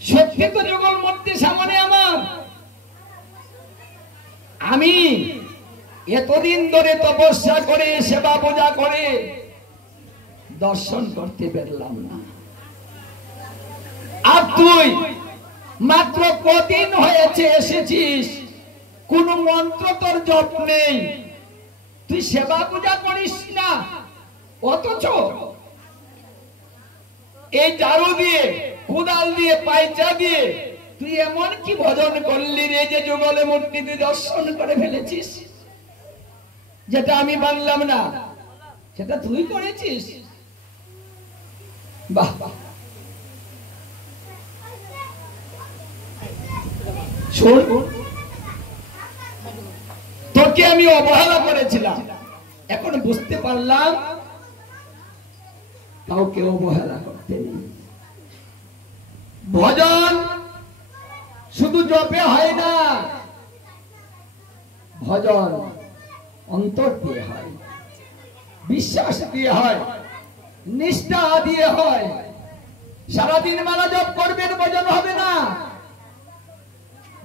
সত্যি তো যুগল মূর্তি সামনে আমার, আমি এতদিন ধরে তপস্যা করে সেবা পূজা করে দর্শন করতে পারলাম না। আর তুই মাত্র কদিন হয়েছে এসেছিস, কোন মন্ত্র তোর জপ নেই, তুই সেবা পূজা করিস না, অথচ এই ঝাড়ু দিয়ে কোদাল দিয়ে পায়চা দিয়ে তুই এমন কি ভজন করলি রে যে যুগলে মূর্তিতে দর্শন করে ফেলেছিস, যেটা আমি মানলাম না সেটা তুই করেছিস। বাহ বাহ, শোন, তোকে আমি অবহেলা করেছিলাম, এখন বুঝতে পারলাম কাউকে অবহেলা করতে নেই। ভজন শুধু জপে হয় না, ভজন অন্তর দিয়ে হয়, বিশ্বাস দিয়ে হয়, নিষ্ঠা দিয়ে হয়। সারাদিন মালা জপ করবেন, ভজন হবে না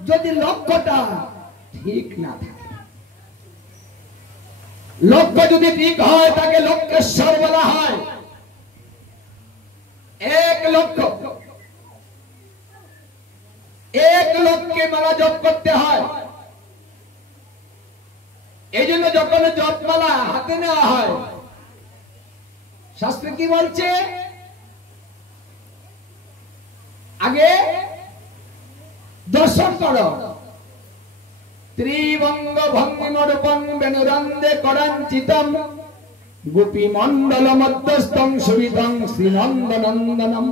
যদি লক্ষ্যটা ঠিক না থাকে। লক্ষ্য যদি ঠিক হয় তাকে লক্ষ্যেশ্বর বলা হয়। এক লক্ষ্য, এক লক্ষ্যে মালা জপ করতে হয়। এই জন্য যখন জপমালা হাতে নেওয়া হয়, শাস্ত্রে কি বলছে, আগে দর্শন করো। ত্রিভঙ্গ ভঙ্গিমরূপং বেনুরন্দে করাঞ্চিতম গোপী মণ্ডল মধ্যস্থং সুবিধং শ্রীনন্দনন্দনম।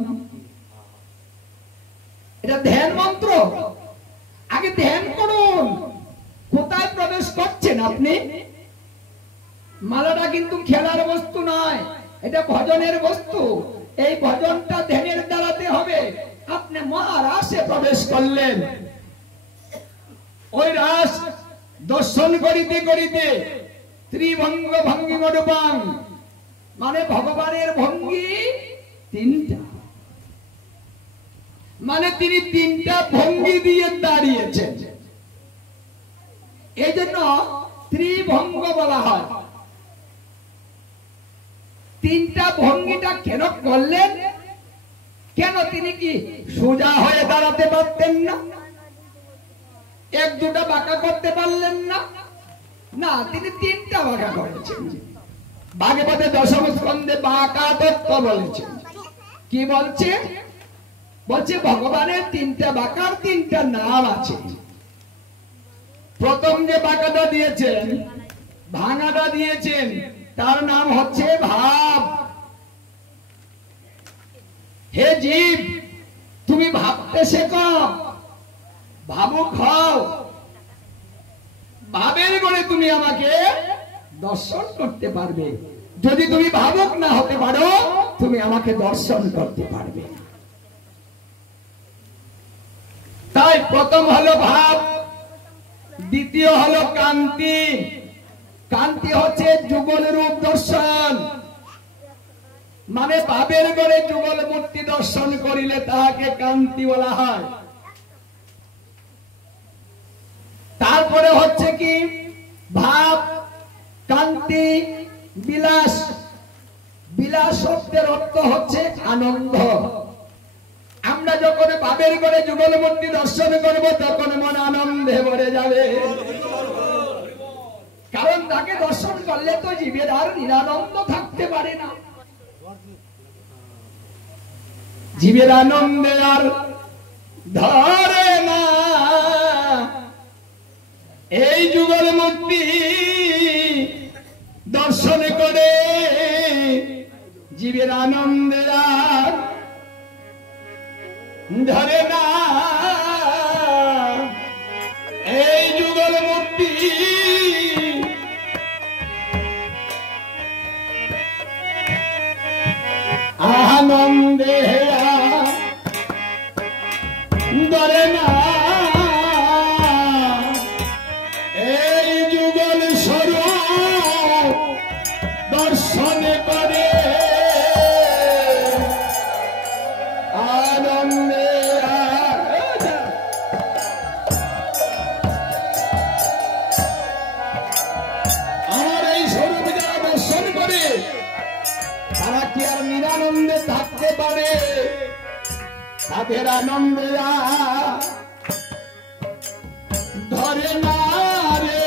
এটা ধ্যান মন্ত্র, আগে ধ্যান করুন। কোথায় প্রবেশ করছেন আপনি? মালাটা কিন্তু খেলার বস্তু নয়, এটা ভজনের বস্তু। এই ভজনটা ধ্যানের দ্বারাতে হবে। আপনি মহারাসে প্রবেশ করলেন, ওই রাস দর্শন করিতে করিতে ত্রিভঙ্গ ভঙ্গিমরূপং, মানে ভগবানের ভঙ্গি তিনটা, মানে তিনি তিনটা ভঙ্গি দিয়ে দাঁড়িয়েছেন, এই জন্য ত্রিভঙ্গ বলা হয়। তিনটা ভঙ্গিটা কেন করলেন? কেন তিনি কি সোজা হয়ে দাঁড়াতে পারতেন না? এক দুটা বাঁকা করতে পারলেন না? না, তিনি তিনটা বাঁকা করেছেন। ভাগবতে দশম স্কন্ধে বাঁকা তত্ত্ব বলেছেন। কি বলছে? বলছে ভগবানের তিনটা বাঁকার তিনটা নাম আছে। প্রথম যে বাঁকাটা দিয়েছেন, ভাঙাটা দিয়েছেন, তার নাম হচ্ছে ভাব। হে জীব, তুমি ভাবতে শেখো, ভাবুক হও, ভাবের করে তুমি আমাকে দর্শন করতে পারবে। যদি তুমি ভাবুক না হতে পারো, তুমি আমাকে দর্শন করতে পারবে না। তাই প্রথম হলো ভাব, দ্বিতীয় হলো কান্তি। কান্তি হচ্ছে যুগল রূপ দর্শন, মানে ভাবের গড়ে যুগল মূর্তি দর্শন করিলে তাহাকে কান্তি বলা হয়। তারপরে হচ্ছে কি ভাব, কান্তি, বিলাস। বিলাস শব্দের অর্থ হচ্ছে আনন্দ। আমরা যখন ভাবের গড়ে যুগল মূর্তি দর্শন করব তখন মন আনন্দে ভরে যাবে, কারণ তাকে দর্শন করলে তো জীবের আর নিরানন্দ থাকতে পারে না। জীবের আনন্দে আর ধরে না। এই যুগল মূর্তি দর্শন করে জীবের আনন্দে আর ধরে না। এই যুগল মূর্তি আনন্দে ধরে না। এই যুগল স্বরূপ দর্শন করে আনন্দে পারে তাদের আনন্দে ধরে না রে।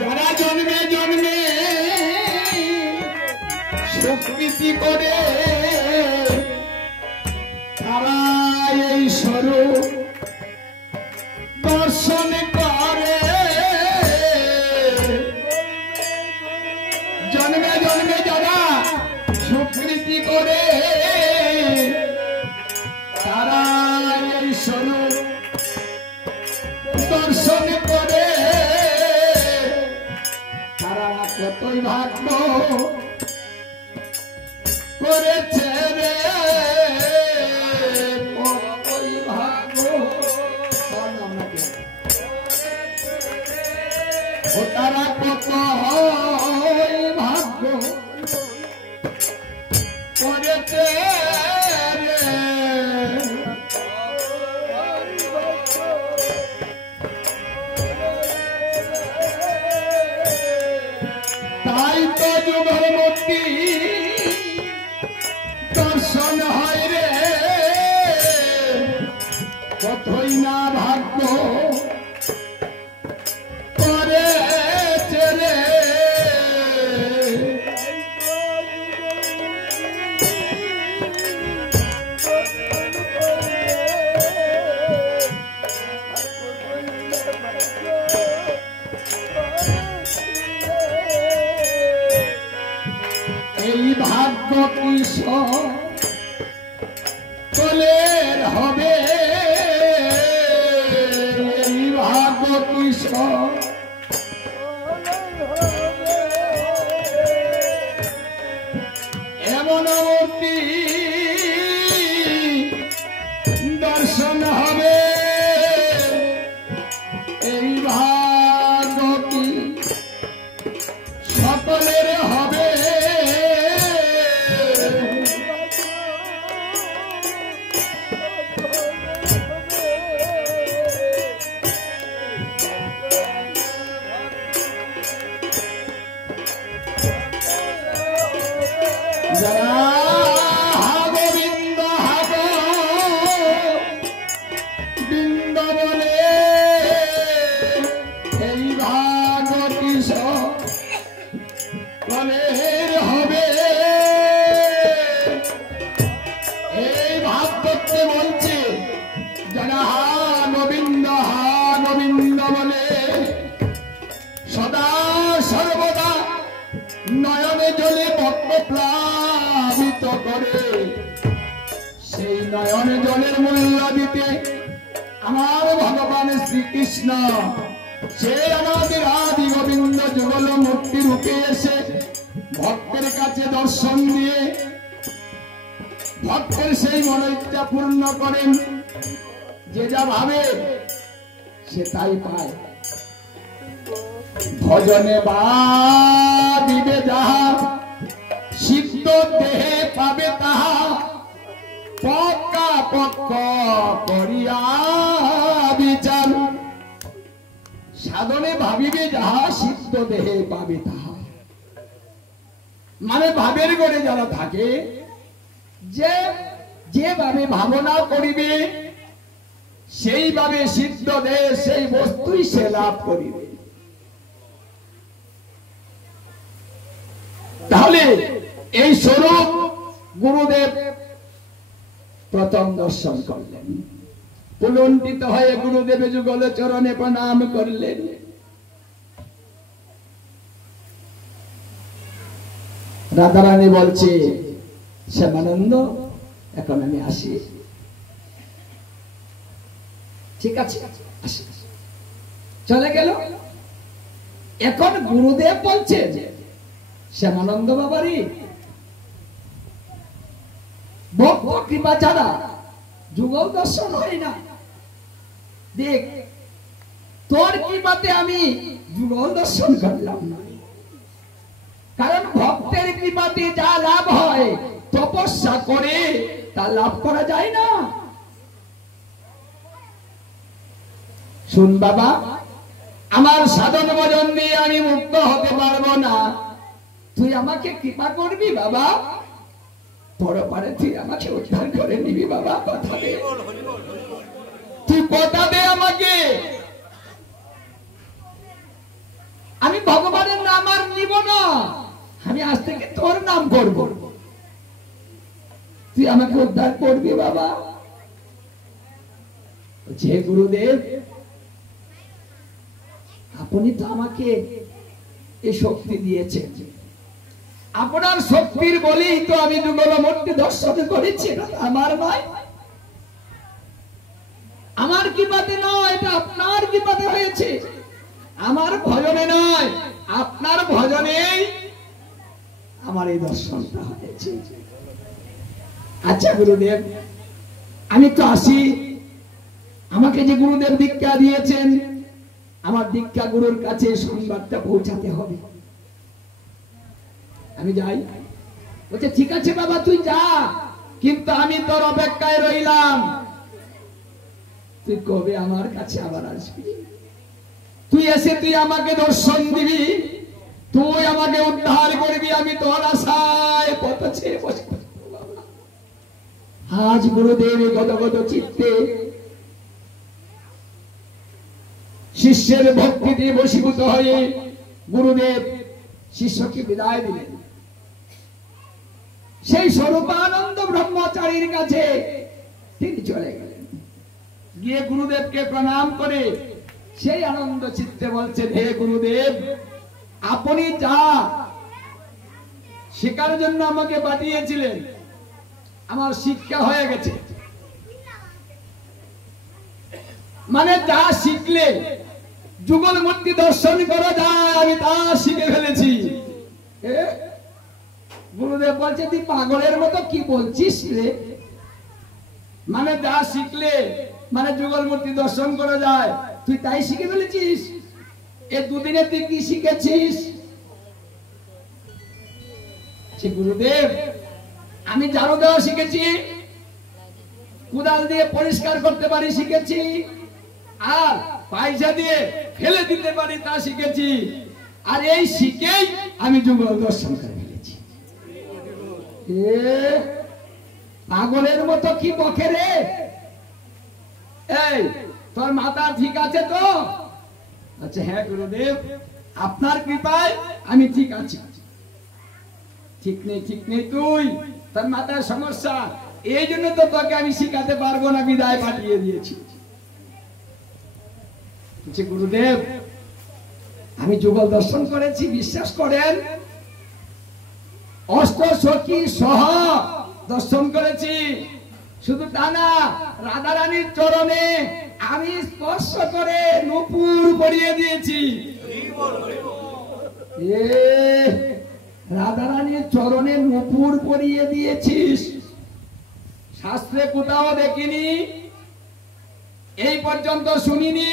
যারা জন্মে জন্মে সুকৃতি করে তারা এই স্বরূপ দর্শন করে। জন্মে জন্মে যারা সুকৃতি করে তারা এই স্বরূপ দর্শন করে। তারা কতই ভাগ্য করেছে রে, কতই ভাগ্য। তারা কত ভাগ্য করেছে রে। তাই তো যুগের মূর্তি দর্শন হয় রে, কতই না ভাগ্য করেছে রে। এই ভাগ্য কি সকলের হবে, এই ভাগ্য কি এমন মূর্তি দর্শন হবে, এই ভাগ্য কি সকলের হবে। সদা সর্বদা নয়নে জলে ভক্ত প্লাবিত করে, সেই নয়নে জলের মূল্য দিতে আমার ভগবান শ্রীকৃষ্ণ সে আমাদের আদি গোবিন্দ যুগল মূর্তি রূপে এসে ভক্তের কাছে দর্শন দিয়ে ভক্তের সেই মনোইচ্ছা পূর্ণ করেন। যে যা ভাবে সে তাই পায়। ভজনে বা দিবে যাহা সিদ্ধ দেহে পাবে তাহা পক্কা পক্ষ করিয়া বিচার। সাধনে ভাবিবে যাহা সিদ্ধ দেহে পাবে তাহা, মানে ভাবের গড়ে যারা থাকে যে যেভাবে ভাবনা করিবে সেইভাবে সিদ্ধ দেহে সেই বস্তুই সে লাভ করিবে। তাহলে এই স্বরূপ গুরুদেব প্রথম দর্শন করলেন, পুলন্টিত হয়ে গুরুদেব যুগল চরণে প্রণাম করলেন। রাধারানী বলছে, শ্যামানন্দ এখন আমি আসি। ঠিক আছে, আসি। চলে গেল। এখন গুরুদেব বলছে যে শ্যামানন্দ বাবারি ভক্ত কৃপা ছাড়া যুগল দর্শন হয় না। দেখ, তোর কৃপাতে আমি যুগল দর্শন করলাম না, কারণ ভক্তের কৃপাতে যা লাভ হয় তপস্যা করে তা লাভ করা যায় না। শুন বাবা, আমার সাধন ভজন দিয়ে আমি মুক্ত হতে পারবো না, তুই আমাকে কৃপা করবি বাবা, পরপারে তুই আমাকে উদ্ধার করে নিবি বাবা, কথা দে, তুই কথা দে আমাকে। আমি ভগবানের নাম আর নিব না, আমি আজ থেকে তোর নাম করব, তুই আমাকে উদ্ধার করবি বাবা। যে গুরুদেব, আপনি তো আমাকে এই শক্তি দিয়েছেন, আপনার শক্তির বলেই তো আমি যুগল মূর্তি দর্শন করেছি, আমার নয়, আমার কৃপাতে নয়, এটা আপনার কৃপাতে হয়েছে, আমার ভজনে নয়, আপনার ভজনেই আমার এই দর্শনটা হয়েছে। আচ্ছা গুরুদেব, আমি তো আসি, আমাকে যে গুরুদেব দীক্ষা দিয়েছেন, আমার দীক্ষা গুরুর কাছে সংবাদটা পৌঁছাতে হবে, আমি যাই। বলছে ঠিক আছে বাবা তুই যা, কিন্তু আমি তোর অপেক্ষায় রইলাম, তুই কবে আমার কাছে আবার আসবি, তুই এসে তুই আমাকে দর্শন দিবি, তুই আমাকে উদ্ধার করবি, আমি তোর আশায় পথ ছেড়ে বসে থাকবো বাবা। আজ গুরুদেব গদগদ চিত্তে শিষ্যের ভক্তিতে বশীভূত হয়ে গুরুদেব শিষ্যকে বিদায় দিলেন। সেই স্বরূপানন্দ ব্রহ্মচারীর কাছে তিনি চলে গেলেন, গিয়ে গুরুদেবকে প্রণাম করে সেই আনন্দ চিত্তে বলছেন, হে গুরুদেব, আপনি যা শেখার জন্য আমাকে পাঠিয়েছিলেন, আমার শিক্ষা হয়ে গেছে, মানে যা শিখলে যুগল মূর্তি দর্শন করা যায় আমি তা শিখে ফেলেছি। গুরুদেব বলছে তুই পাগলের মতো কি বলছিস রে, মানে যা শিখলে মানে যুগল মূর্তি দর্শন করা যায় তুই তাই শিখে ফেলেছিস, এ দুদিনে তুই কি শিখেছিস? গুরুদেব আমি ঝাড়ু দেওয়া শিখেছি, কোদাল দিয়ে পরিষ্কার করতে পারি শিখেছি, আর পয়সা দিয়ে ফেলে দিতে পারি তা শিখেছি, আর এই শিখেই আমি যুগল দর্শন করে ফেলেছি। পাগলের মতো কি বকে রে, এই তোর মাথা ঠিক আছে তো? আচ্ছা হ্যাঁ গুরুদেব, আপনার কৃপায় আমি ঠিক আছি। ঠিক নেই, ঠিক নেই, তুই তোর মাথার সমস্যা, এই জন্য তো তোকে আমি শিখাতে পারবো না, বিদায় পাঠিয়ে দিয়েছি। গুরুদেব আমি যুগল দর্শন করেছি, বিশ্বাস করেন, অষ্টসখী সহ দর্শন করেছি, শুধু তা না, রাধারানীর চরণে আমি স্পর্শ করে নূপুর পরিয়ে দিয়েছি। রাধারানীর চরণে নূপুর পরিয়ে দিয়েছিস, শাস্ত্রে কোথাও দেখিনি, এই পর্যন্ত শুনিনি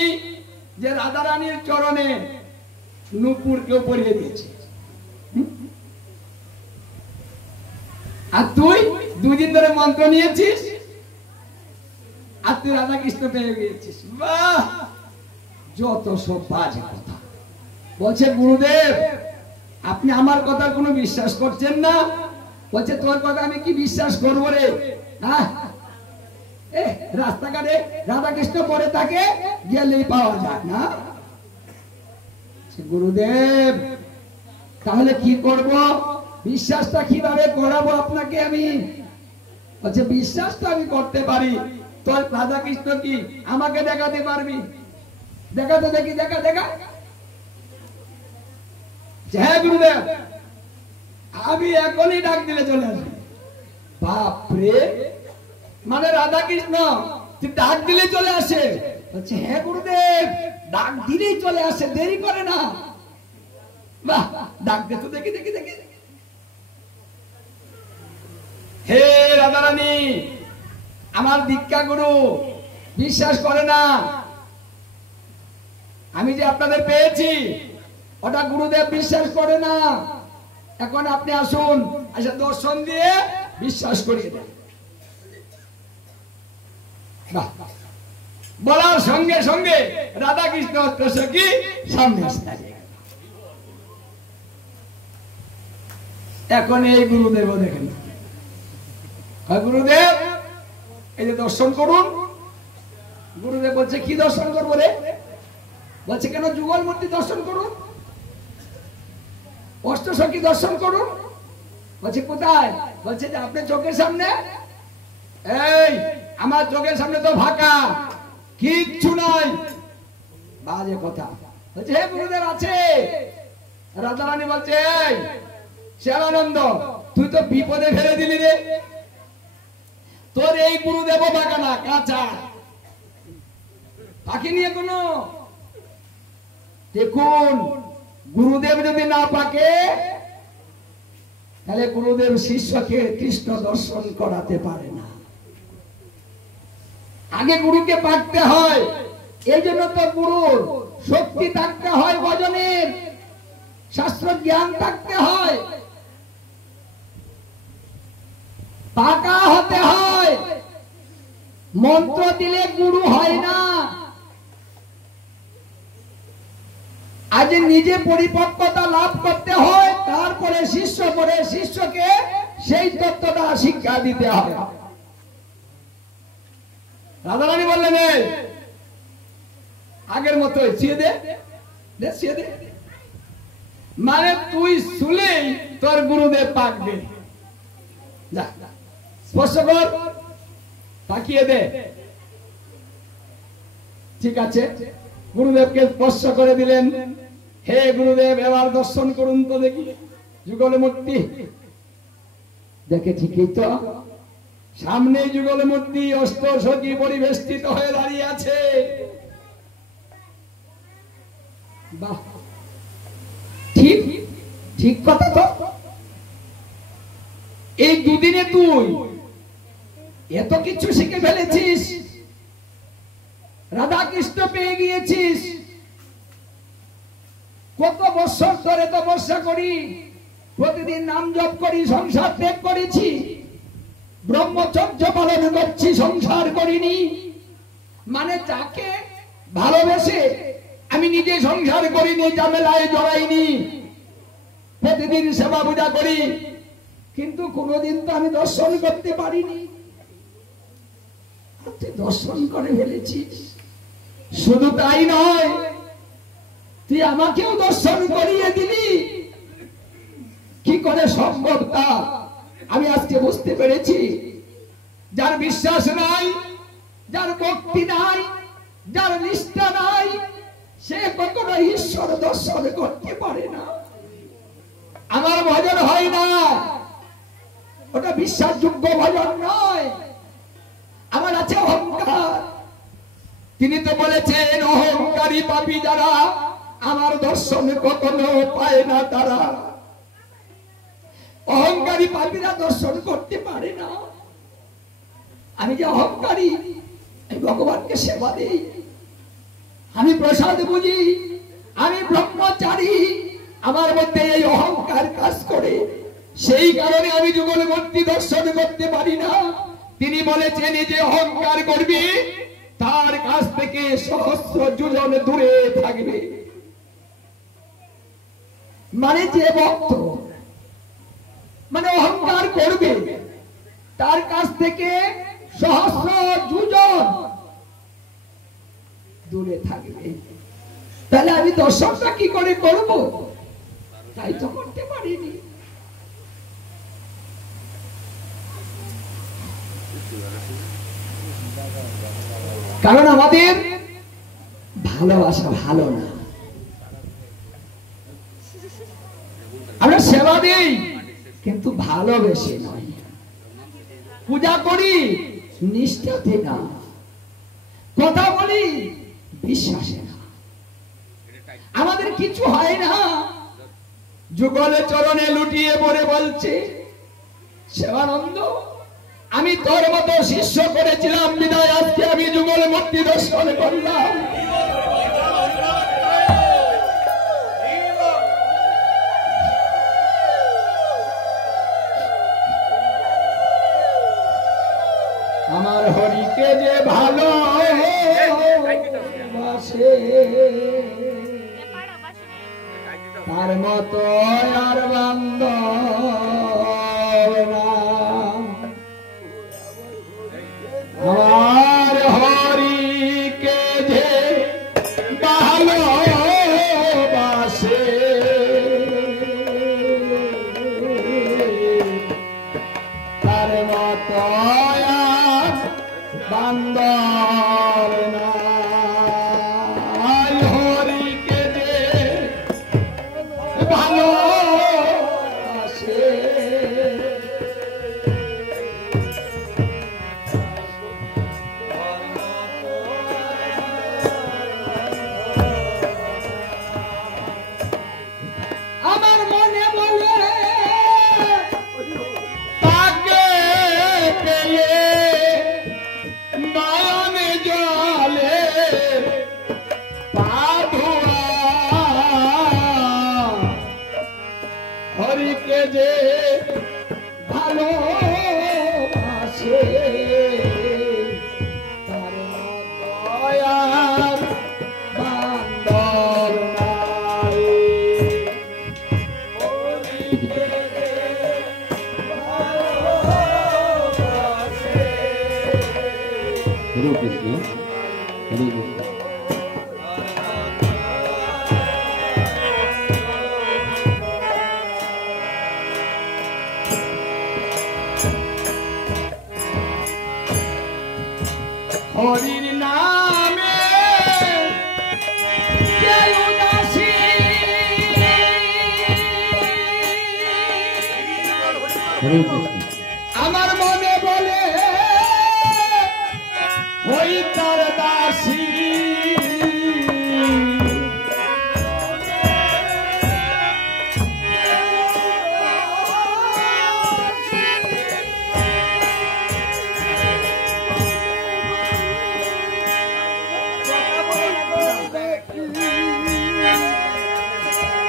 যে রাধারানীর চরণে নূপুর কেউ পরিয়ে দিয়েছে। আর তুই দুদিন ধরে মন্ত্র নিয়েছিস, আর তুই রাধা কৃষ্ণ পেয়ে গিয়েছিস, বাহ, যত সব বাজে কথা। বলছে গুরুদেব আপনি আমার কথা কোনো বিশ্বাস করছেন না? বলছে তোর কথা আমি কি বিশ্বাস করবো রে, হ্যাঁ, রাস্তাঘাটে রাধা কৃষ্ণ পরে তাকে গেলেই পাওয়া যায় না। গুরুদেব তাহলে কি করব, বিশ্বাসটা কিভাবে করাবো আপনাকে আমি? বলছে বিশ্বাসটা আমি করতে পারি, তোর রাধা কৃষ্ণ কি আমাকে দেখাতে পারবি? দেখাতে দেখি, দেখা দেখা। হ্যাঁ গুরুদেব, আমি এখনই ডাক দিলে চলে আসবি। বাপরে, মানে রাধা কৃষ্ণ তুই ডাক দিলে চলে আসে? বলছে হ্যাঁ গুরুদেব, ডাক দিলেই চলে আসে, দেরি করে না। বাহ, ডাক দে তো দেখি দেখি দেখি। হে রাধারানী, আমার দীক্ষা গুরু বিশ্বাস করে না আমি যে আপনাদের পেয়েছি, ওটা গুরুদেব বিশ্বাস করে না। এখন আপনি আসুন, এসে দর্শন দিয়ে বিশ্বাস করিয়ে দেন। বলার সঙ্গে সঙ্গে রাধা কৃষ্ণ কি সামনে আসতে। এখন এই গুরুদেব দেখেন, গুরুদেব এই যে দর্শন করুন। গুরুদেব বলছে কি দর্শন করবো রে? বলছে কেন যুগল মূর্তি দর্শন করুন, অষ্টসখী দর্শন করুন। বলছে কোথায়? বলছে যে আপনার চোখের সামনে। এই আমার চোখের সামনে তো ফাঁকা, কিচ্ছু নাই। বাজে কথা। বলছে হে গুরুদেব আছে। রাধারানী বলছে এই শ্যামানন্দ তুই তো বিপদে ফেলে দিলি রে, তোর এই গুরুদেব ফাঁকা না, কাঁচা। তাকে নিয়ে কোনো দেখুন, গুরুদেব যদি না পাকে তাহলে গুরুদেব শিষ্যকে কৃষ্ণ দর্শন করাতে পারে না। আগে গুরুকে পাকতে হয়। এই জন্য তো গুরুর শক্তি থাকতে হয়, ভজনের শাস্ত্র জ্ঞান থাকতে হয়, পাকা হতে হয়। মন্ত্র দিলে গুরু হয় না। আজ নিজে পরিপক্কতা লাভ করতে হয়, তারপরে শিষ্য করে শিষ্যকে সেই তত্ত্বটা শিক্ষা দিতে হয়। রাধারানী বললেন আগের মতো ছিয়ে দে, ছিয়ে দে। মানে তুই শুলেই তোর গুরুদেব পাকবে। যা স্পর্শ কর, তাকিয়ে দে। ঠিক আছে, গুরুদেবকে স্পর্শ করে দিলেন। হে গুরুদেব এবার দর্শন করুন তো দেখি যুগল মূর্তি। দেখে ঠিকই তো সামনে যুগল মূর্তি অষ্টসখী পরিবেষ্টিত হয়ে দাঁড়িয়ে আছে। বাহ, ঠিক ঠিক কথা তো। এই দুদিনে তুই এত কিছু শিখে ফেলেছিস, রাধা কৃষ্ণ পেয়ে গিয়েছিস। কত বছর ধরে তপস্যা করি, প্রতিদিন নাম জপ করি, সংসার ত্যাগ করেছি, ব্রহ্মচর্য পালন করছি, সংসার করিনি। মানে যাকে ভালোবেসে আমি নিজে সংসার করিনি, ঝামেলায় জড়াইনি, প্রতিদিন সেবা পূজা করি, কিন্তু কোনোদিন তো আমি দর্শন করতে পারিনি। তুই দর্শন করে ফেলেছিস। শুধু তাই নয়, তুই আমাকেও দর্শন করিয়ে দিলি। কি করে সম্ভব তা আমি আজকে বুঝতে পেরেছি। যার বিশ্বাস নাই, যার ভক্তি নাই, যার নিষ্ঠা নাই, সে কখনো ঈশ্বর দর্শন করতে পারে না। আমার ভজন হয় না, ওটা বিশ্বাসযোগ্য ভজন নয়। আমার আছে অহংকার। তিনি তো বলেছেন অহংকারী পাপী যারা আমার দর্শন কখনো পায় না, তারা অহংকারী পাপীরা দর্শন করতে পারে না। আমি যে অহংকারী, আমি ভগবানকে সেবা দেই, আমি প্রসাদ বুঝি, আমি ব্রহ্মচারী, আমার মধ্যে এই অহংকার কাজ করে। সেই কারণে আমি যুগল মূর্তি দর্শন করতে পারি না। তিনি বলেছেন যে অহংকার করবি তার কাছ থেকে সহস্র যোজন দূরে থাকবে। মানে যে ভক্ত মানে অহংকার করবে তার কাছ থেকে সহস্র যোজন দূরে থাকবে। তাহলে আমি দর্শনটা কি করে করব? তাই তো করতে পারিনি। কারণ আমাদের ভালোবাসা ভালো না। আমরা সেবা দেই কিন্তু ভালোবেসে নয়, পূজা করি নিষ্ঠাতে না, কথা বলি বিশ্বাসে না, আমাদের কিছু হয় না। যুগলে চরণে লুটিয়ে পড়ে বলছে সেবানন্দ, আমি তোর মতো শিষ্য করেছিলাম বিদায় আজকে আমি যুগল মূর্তি দর্শন করলাম। আমার হরিকে যে ভালো তার মতো আর বান্ধব না। আমার হরিকে যে ভালোবাসে তার মতো আর বান্ধব না। হরিকে যে ভালোবাসে আমার মনে বলে তাকে পেলে নয়নে জলে পা ধোয়া। হরিকে যে ভালোবাসে তার মতো আর বান্ধব নাই। হরে কৃষ্ণ, হরে কৃষ্ণ। হরির নামে কে উদাসী হরে কৃষ্ণ। আমার মনে বলে ওই তার দাসী।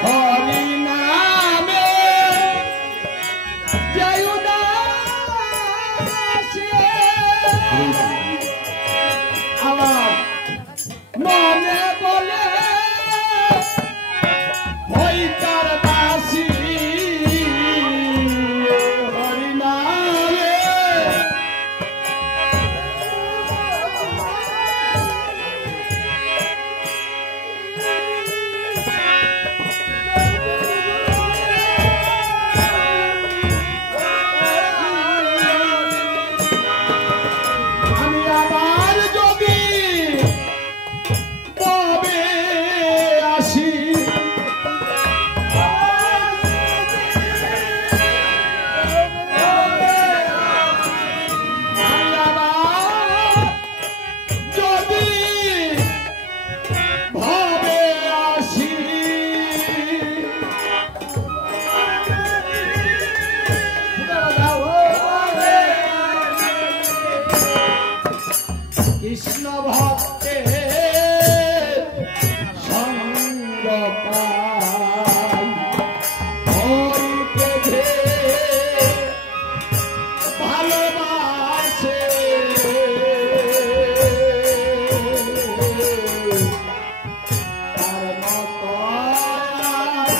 হরি নামে যে উদাসী আমার মনে বলে ওই তার দাসী। হরি নামে আমি আবার যদি তবে আসি আমি আবার যদি ভবে আসি কৃষ্ণ ভক্তে সঙ্গ পাই। হরিকে যে ভালোবাসে তার মতো আর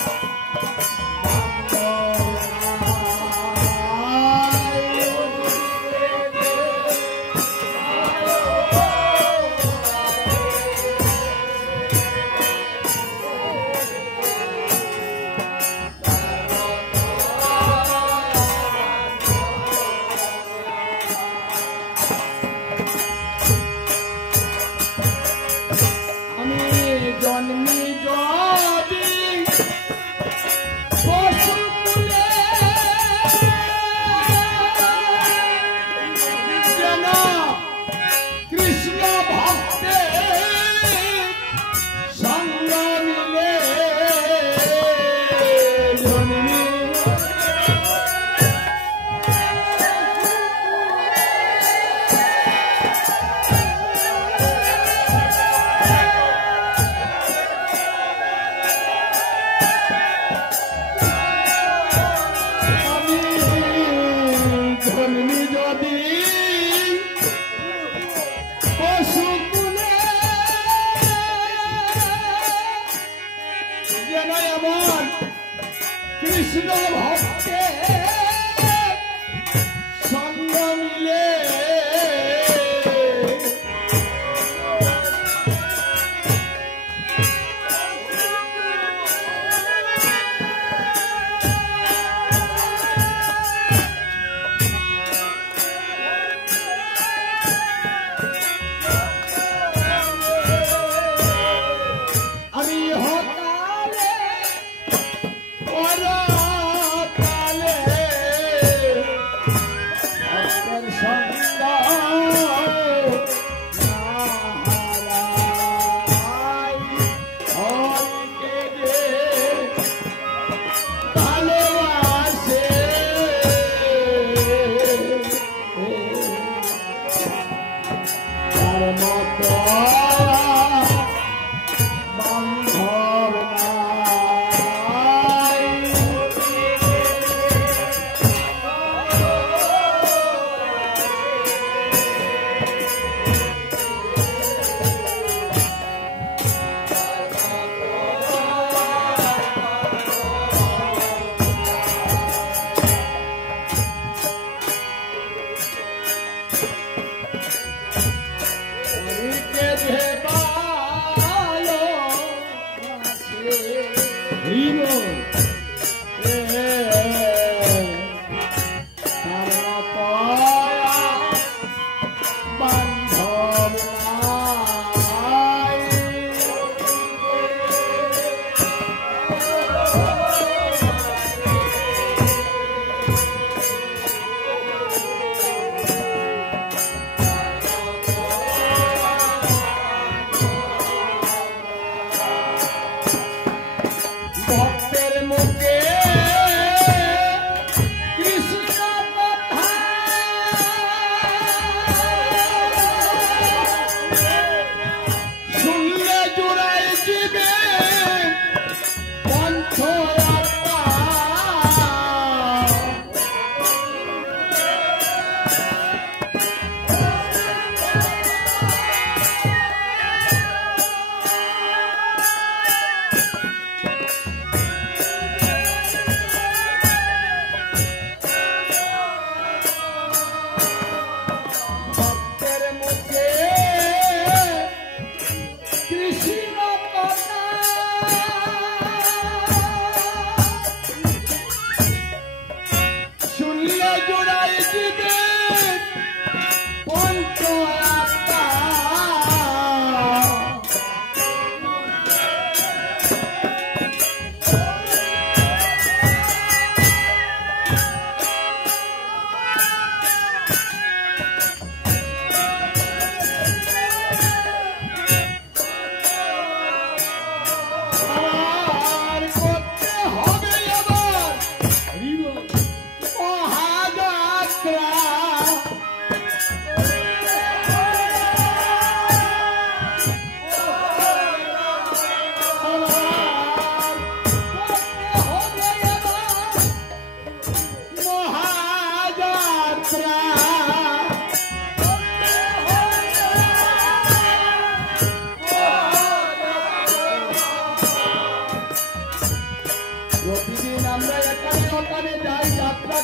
বান্ধব নাই। যেন এমন কৃষ্ণ ভক্তে সঙ্গ মিলে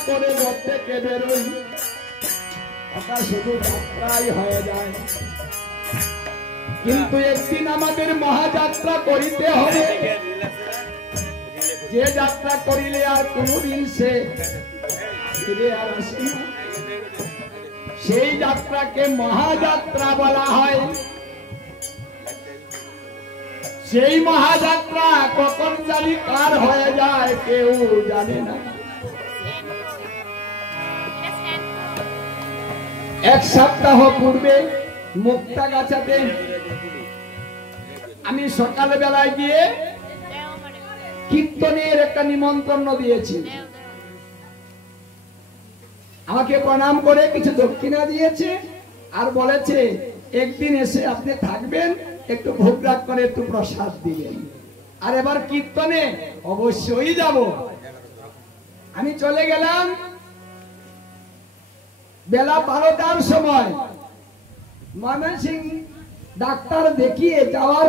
করে ঘর থেকে বেরোই, ওটা শুধু যাত্রাই হয়ে যায়। কিন্তু একদিন আমাদের মহাযাত্রা করিতে হবে, যে যাত্রা করিলে আর কোনদিন সে ফিরে আর আসে না, সেই যাত্রাকে মহাযাত্রা বলা হয়। সেই মহাযাত্রা কখন জানি কার হয়ে যায় কেউ জানে না। এক সপ্তাহ পূর্বে মুক্তাগাছাতে আমি সকাল বেলায় গিয়ে কীর্তনের একটা নিমন্ত্রণ দিয়েছি। আমাকে প্রণাম করে কিছু দক্ষিণা দিয়েছে আর বলেছে একদিন এসে আপনি থাকবেন, একটু ভোগ রাগ করে একটু প্রসাদ দিবেন। আর এবার কীর্তনে অবশ্যই যাব। আমি চলে গেলাম বেলা 12টার সময়। ময়মনসিংহ ডাক্তার দেখিয়ে যাওয়ার